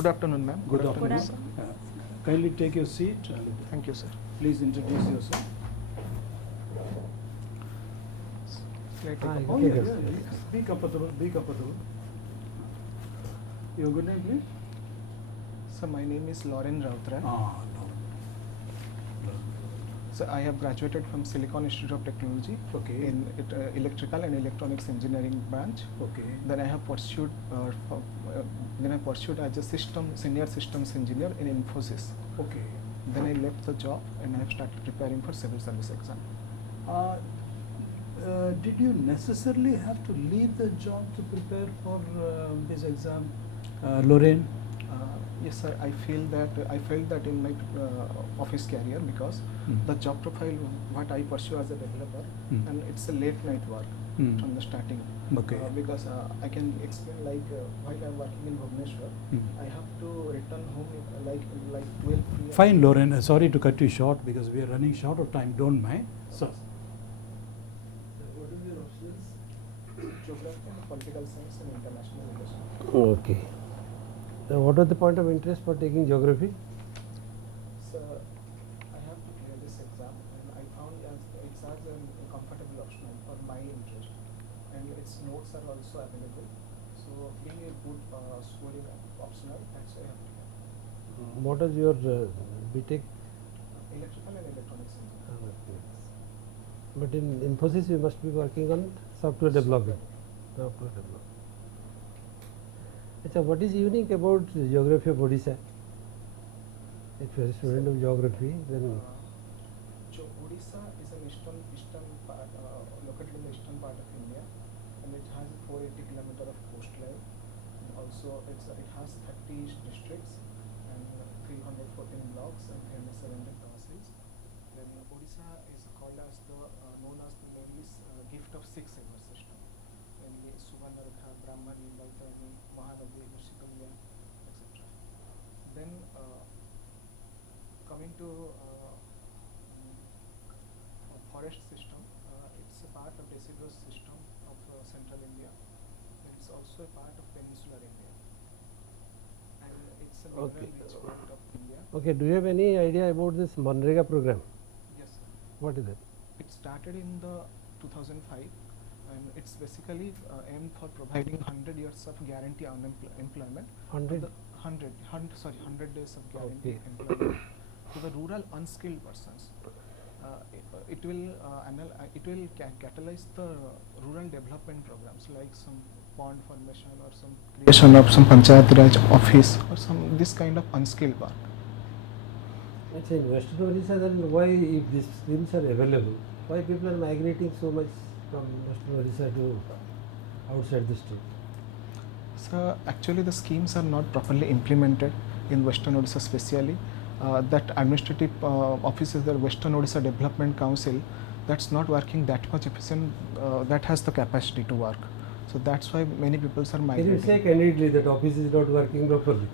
Good afternoon, ma'am. Good afternoon. Good Kindly take your seat. Thank you, sir. Please introduce yourself. Shall I take Ah, a you Oh, can yeah, take yeah, a seat. yes. Be comfortable. Be comfortable. Your good name, please? So my name is Laren Routray. No. So I have graduated from Silicon Institute of Technology Okay. in electrical and electronics engineering branch. Okay. Then I have pursued as a senior systems engineer in Infosys. Okay. Then I left the job and I have started preparing for civil service exam. Did you necessarily have to leave the job to prepare for this exam, Lorraine? Yes, sir. I felt that in my office career because the job profile what I pursue as a developer, and it's a late night work from the starting. Okay. Because I can explain while I'm working in Bhubaneswar, I have to return home like 12 p.m. Fine, Lorraine. Sorry to cut you short because we are running short of time. Don't mind. So. What is your options? Geography and political science and international relations. Okay. What was the point of interest for taking geography? So I have to clear this exam, and I found it's as a comfortable option for my interest, and its notes are also available. So being a good scoring optional, that's why I have to What is your BTech? electrical and electronics engineering. But in Infosys you must be working on software development. Software development. Achha, what is unique about geography of Odisha? If you are a student of geography, then Odisha is an eastern part, located in the eastern part of India, and it has 480 kilometers of coastline. And also, it has 30 districts and 314 blocks and 370 tahsils. Then Odisha is called as known as the Middle East gift of 6 river system, namely Subarnarekha, Brahmani, Baitani, Mahanadi, Mushikanya, etc. Then coming to forest system, it's a part of deciduous system of central India, and it's also a part of peninsular India, and it's a Okay. mineral rich part of India. okay. Do you have any idea about this Manrega program? Yes, sir. What is it? It started in the 2005, and it's basically aimed for providing 100 years of guarantee employment. 100? 100 days of guarantee Okay. employment to the rural unskilled persons. It will catalyze the rural development programs like some pond formation or some creation of some panchayat raj office or some this kind of unskilled work. It's in Western Odisha, then why, if these schemes are available, why people are migrating so much from Western Odisha to outside the state? So actually the schemes are not properly implemented in Western Odisha especially. That administrative offices, the Western Odisha Development Council, that's not working that much efficient, that has the capacity to work. So that's why many people are Can migrating. you say candidly that office is not working properly?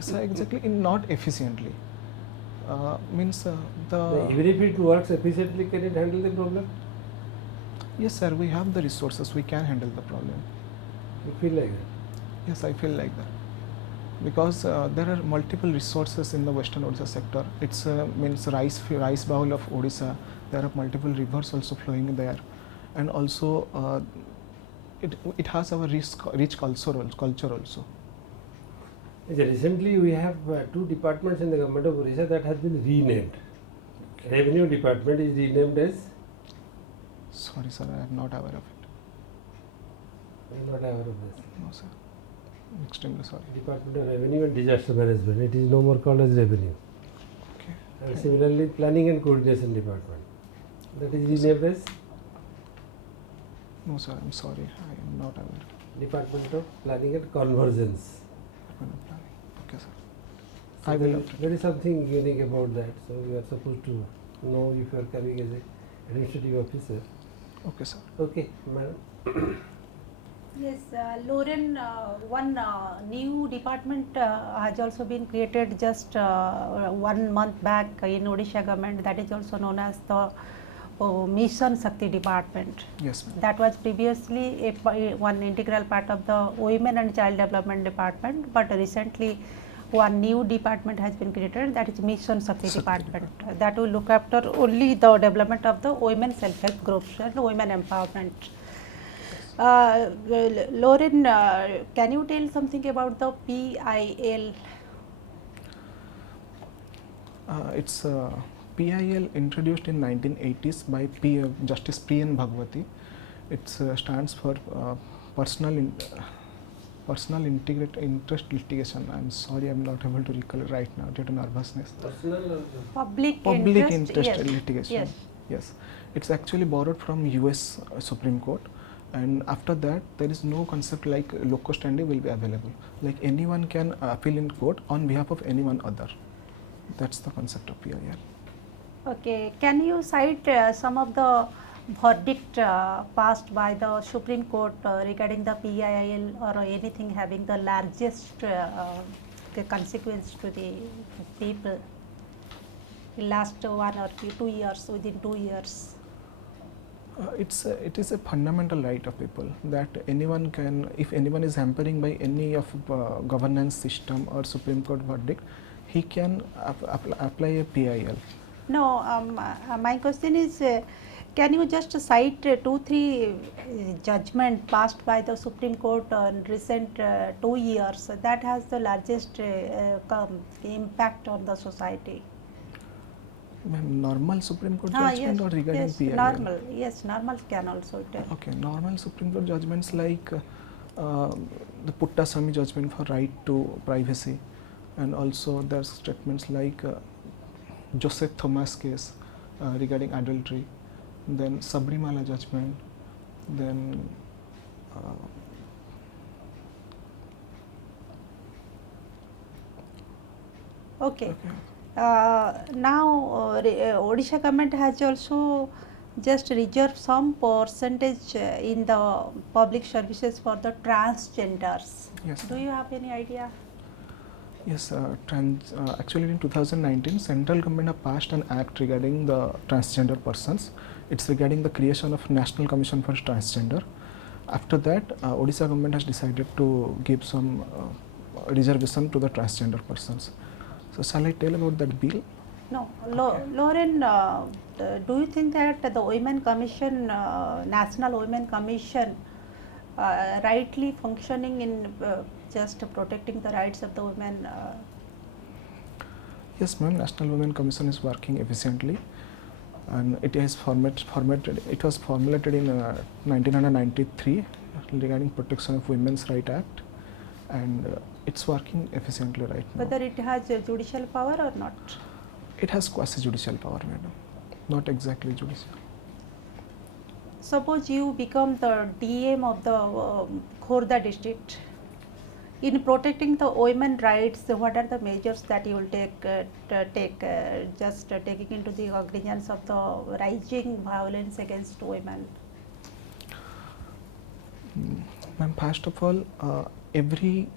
So exactly, not efficiently. Means Even if it works efficiently, can it handle the problem? yes sir, we have the resources, we can handle the problem. You feel like that? Yes, I feel like that. Because there are multiple resources in the Western Odisha sector. It's means rice bowl of Odisha. There are multiple rivers also flowing there, and also it has our rich culture also. Recently, we have 2 departments in the government of Odisha that has been renamed. Revenue department is renamed as. Sorry sir, I am not aware of it. I am not aware of this. No sir, extremely sorry. Department of Revenue and Disaster Management. It is no more called as Revenue. Okay. And similarly, Planning and Coordination Department. That is renamed as No sir, I am sorry, I am not aware. Department of Planning and Convergence. Department of Planning. Okay sir. So I will there- update. there is something unique about that. So you are supposed to know if you are coming as a administrative officer. Okay sir. Okay, madam. Yes, Laren, one new department has also been created just 1 month back in Odisha government, that is also known as the Mission Shakti department. Yes, ma'am. That was previously one integral part of the Women and Child Development department, but recently one new department has been created, that is Mission Shakti Shakti department. That will look after only the development of the women self-help groups and women empowerment. Laren, can you tell something about the PIL? It's PIL introduced in 1980s by Justice P.N. Bhagwati. It stands for personal interest litigation. I'm sorry, I'm not able to recall it right now due to nervousness. Personal Public Interest yes. litigation. Yes. Yes, it's actually borrowed from US Supreme Court, and after that there is no concept like loco standi will be available. Like anyone can appeal in court on behalf of anyone other. That's the concept of PIL. Okay, can you cite some of the verdict passed by the Supreme Court regarding the PIL or anything having the largest consequence to the people in last 1 or 2 years, within 2 years? It is a fundamental right of people that anyone can, if anyone is hampering by any of governance system or Supreme Court verdict, he can apply a PIL. No, my question is, can you just cite 2-3 judgment passed by the Supreme Court in recent 2 years that has the largest impact on the society? Normal Supreme Court judgment yes, or regarding yes, PIL? normal, yes, normal can also tell. Okay, normal Supreme Court judgments like the Puttaswamy judgment for right to privacy, and also there's statements like Joseph Thomas case regarding adultery, then Sabrimala judgment, then Okay. Now Odisha government has also just reserved some percentage in the public services for the transgenders. Yes. Do you have any idea? Yes, actually in 2019, central government have passed an act regarding the transgender persons. It's regarding the creation of National Commission for Transgender. After that, Odisha government has decided to give some reservation to the transgender persons. So shall I tell about that bill? No. Okay. Laren, do you think that the Women Commission, National Women Commission, rightly functioning in just protecting the rights of the women? Yes, ma'am. National Women Commission is working efficiently, and it is formatted. It was formulated in 1993 regarding Protection of Women's Right Act, and it's working efficiently right now. Whether it has a judicial power or not? It has quasi-judicial power, madam. Not exactly judicial. Suppose you become the DM of the Khordha district. In protecting the women rights, what are the measures that you will take, just taking into the cognizance of the rising violence against women? Ma'am, first of all, every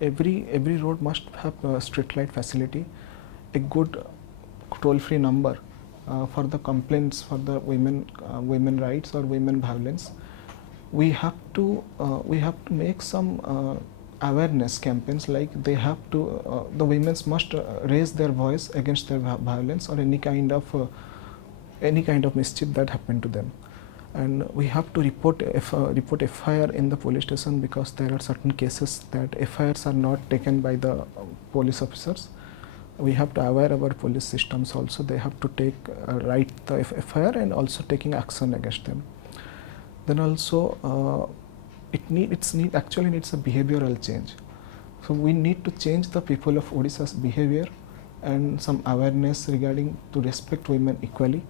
road must have a street light facility, a good toll-free number for the complaints for the women rights or women violence. We have to make some awareness campaigns, like they have to the women must raise their voice against their violence or any kind of mischief that happened to them, and we have to report FIR in the police station, because there are certain cases that FIRs are not taken by the police officers. We have to aware our police systems also. They have to take write the FIR and also taking action against them. Then also actually needs a behavioral change. So we need to change the people of Odisha's behavior and some awareness regarding to respect women equally,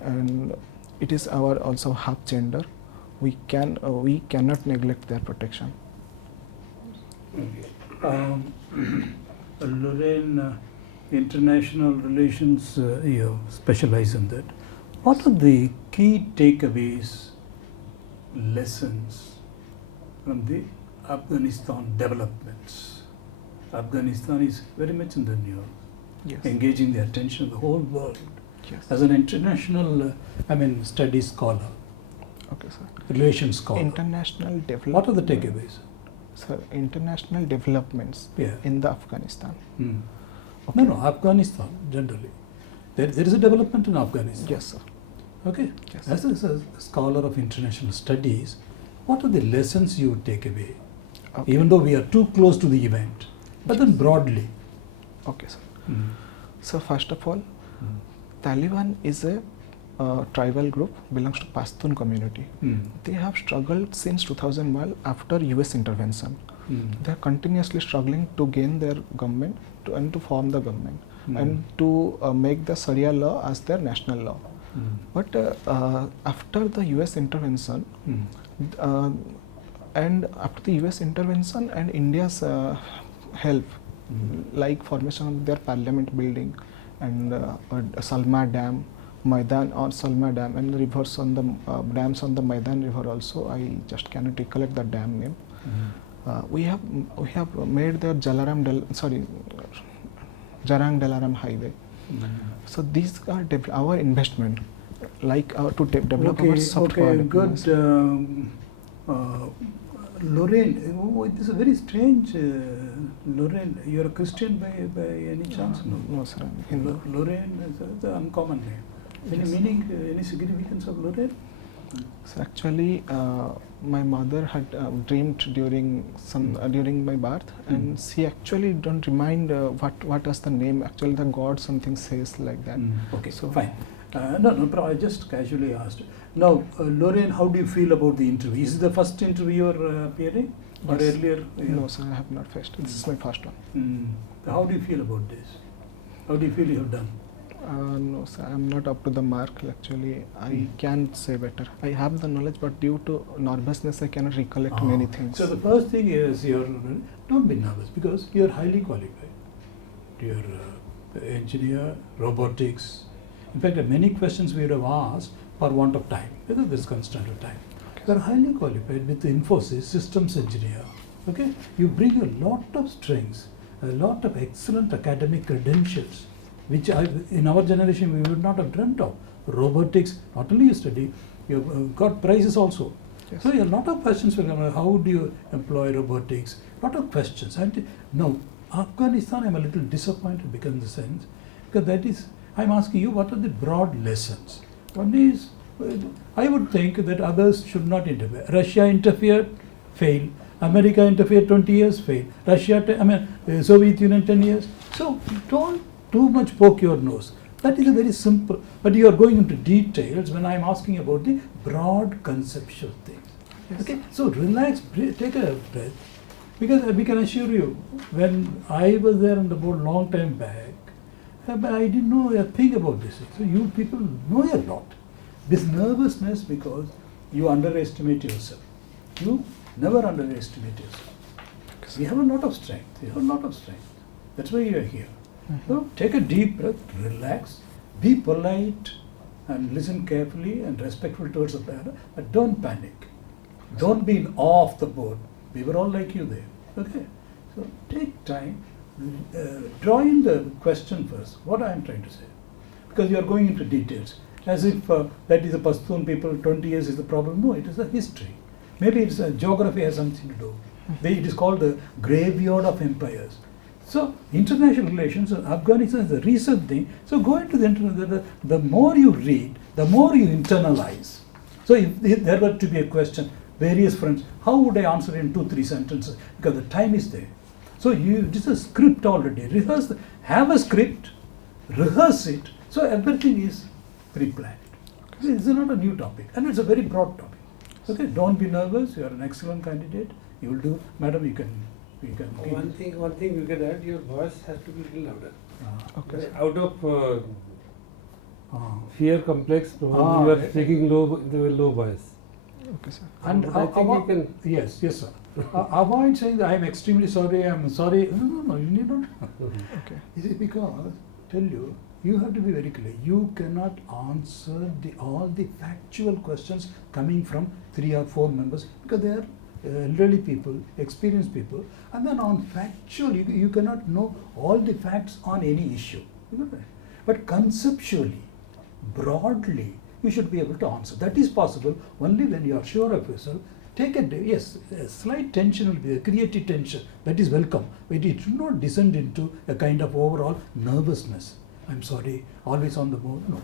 and it is our also half gender. We cannot neglect their protection. Laren, international relations, you specialize in that. What are the key takeaways, lessons from the Afghanistan developments? Afghanistan is very much in the news, Yes. engaging the attention of the whole world. Yes. As an international, studies scholar, Okay, sir. relations scholar. International development. What are the takeaways? Sir, international developments Yeah. in the Afghanistan. Hmm. Okay. No, Afghanistan generally. There is a development in Afghanistan. Yes, sir. Okay. Yes. As a scholar of international studies, what are the lessons you take away? Okay. Even though we are too close to the event, but then broadly. Okay, sir. Mm. So first of all, Mm. Taliban is a tribal group, belongs to Pashtun community. Mm. They have struggled since 2001 after US intervention. Mm. They are continuously struggling to gain their government and to form the government Mm. and to make the Sharia law as their national law. Mm. But after the US intervention, Mm. and after the US intervention and India's help, like formation of their parliament building and Salma Dam, Maidan or Salma Dam, and the rivers on the dams on the Maidan River also. I just cannot recollect the dam name. Mm. We have made the Jarang Dalaram Highway. Mm. So these are our investment, like to develop our soft power Okay, good. diplomacy. Laren, it is a very strange. Laren, you are a Christian by any chance? No, sir, I'm Hindu. Laren is an uncommon name. Any Yes. meaning, any significance of Laren? So actually, my mother had dreamed during my birth, and she actually don't remind what was the name. Actually, the god something says like that. Okay, So- fine. No, I just casually asked. Now, Laren, how do you feel about the interview? Is it the first interview you are appearing, or Yes. earlier? No, sir, I have not faced. This is my first one. How do you feel about this? How do you feel you have done? No, sir, I am not up to the mark. Actually, I can say better. I have the knowledge, but due to nervousness, I cannot recollect many things. So the first thing is don't be nervous because you are highly qualified. You are engineer, robotics. In fact, many questions we would have asked for want of time, because there is constraint of time. You are highly qualified with the Infosys systems engineer. Okay, you bring a lot of strengths, a lot of excellent academic credentials, which in our generation we would not have dreamt of. Robotics, not only you study, you have got prizes also. Yes. So a lot of questions will come. How do you employ robotics? Lot of questions. And now Afghanistan, I'm a little disappointed because in the sense, because that is, I'm asking you, what are the broad lessons? One is, I would think that others should not interfere. Russia interfered, failed. America interfered 20 years, failed. Soviet Union 10 years. So don't too much poke your nose. That is a very simple, but you are going into details when I am asking about the broad conceptual things. Yes. Okay, so relax, take a breath, because we can assure you, when I was there on the board long time back, I didn't know a thing about this. So you people know a lot. This nervousness because you underestimate yourself. You never underestimate yourself. We have a lot of strength. We have a lot of strength. That's why you are here. So take a deep breath, relax, be polite, and listen carefully and respectful towards the player. But don't panic. Don't be in awe of the board. We were all like you there. Okay. So take time. Draw in the question first. What I am trying to say, because you are going into details, as if that is the Pashtun people. 20 years is the problem. No, it is a history. Maybe it's a geography has something to do. It is called the graveyard of empires. So international relations, Afghanistan is a recent thing. So go into the internet. The more you read, the more you internalize. So if there were to be a question, various fronts, how would I answer in 2-3 sentences? Because the time is there. So this is a script already. Rehearse, have a script, rehearse it. So everything is pre-planned. Okay. This is not a new topic, and it's a very broad topic. Okay, don't be nervous. You are an excellent candidate. You will do, madam. You can. One thing you can add, your voice has to be little louder. Okay. Out of fear complex, probably you are speaking low voice. Okay, sir. And I think you can. Yes, sir. Avoid saying that I am extremely sorry. I am sorry. No. You need not. Okay. Is it because tell you? You have to be very clear. You cannot answer all the factual questions coming from 3 or 4 members because they are elderly people, experienced people, and then on factual, you cannot know all the facts on any issue. But conceptually, broadly, you should be able to answer. That is possible only when you are sure of yourself. Take a slight tension will be there, creative tension, that is welcome, but it should not descend into a kind of overall nervousness. I'm sorry, always on the move. No.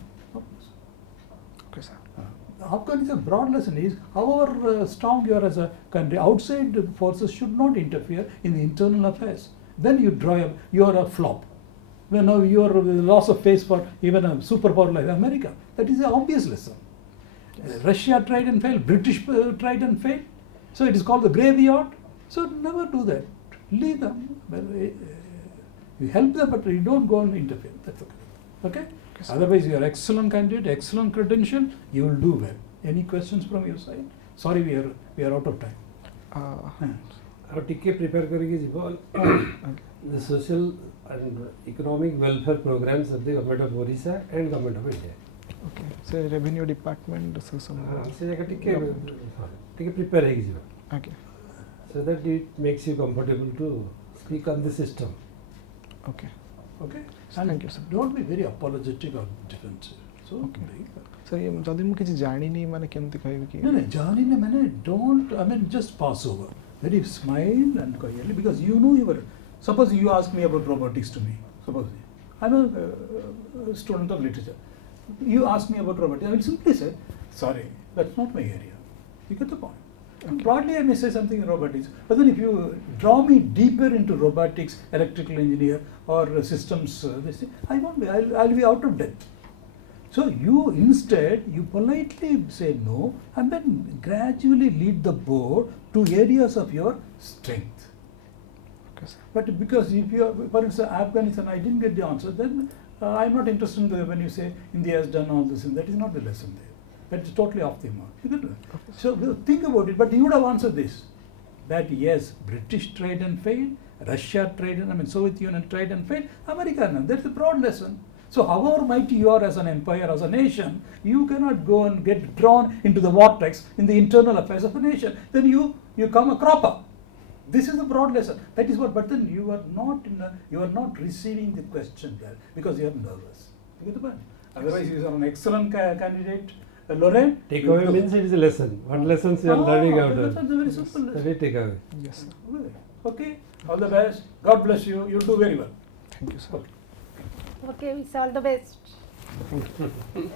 Okay, sir. Afghanistan broad lesson is, however strong you are as a country, outside forces should not interfere in the internal affairs. Then you are a flop. When now you are loss of face for even a superpower like America. That is an obvious lesson. Russia tried and failed, British tried and failed. So it is called the graveyard. So never do that. Leave them. You help them, but you don't go and interfere. That's okay. Okay? Otherwise, you are excellent candidate, excellent credential. You will do well. Any questions from your side? Sorry, we are out of time. ଆଉ ଟିକେ prepare କରିକି ଯିବ the social and economic welfare programs of the government of Orissa and government of India. Okay. So revenue department, so some. ସେ ଜାଗା ଟିକେ prepare ହେଇକି ଯିବ. Okay. So that it makes you comfortable to speak on the system. Okay. Okay? Thank you, sir. Don't be very apologetic or defensive. So, Okay. So जदि मु किछि जानिनी माने केमति कहबि कि No, Janine, don't, just pass over. Very smile and quietly, because you know suppose you ask me about robotics to me, suppose I'm a student of literature. You ask me about robotics, I will simply say, sorry, that's not my area. You get the point. Okay. Broadly, I may say something in robotics, but then if you draw me deeper into robotics, electrical engineer, or systems, I'll be out of depth. So you politely say no, and then gradually lead the board to areas of your strength. Okay, sir. But because if you are, for instance, Afghanistan, I didn't get the answer, then I'm not interested in when you say India has done all this, and that is not the lesson there. That is totally off the mark. You get it? Okay. So think about it, but you would have answered this, that yes, British tried and failed, Russia tried and, Soviet Union tried and failed, America none. That's the broad lesson. So however mighty you are as an empire, as a nation, you cannot go and get drawn into the vortex in the internal affairs of a nation. Then you come a cropper. This is the broad lesson. That is what, but then you are not receiving the question well because you are nervous. You get the point? Otherwise you are an excellent candidate. Laren? Take away means it is a lesson. What lessons you are learning out of? That's a very simple lesson. That take away. Yes, sir. Okay, all the best. God bless you. You'll do very well. Thank you, sir. Okay, wish all the best. Thank you.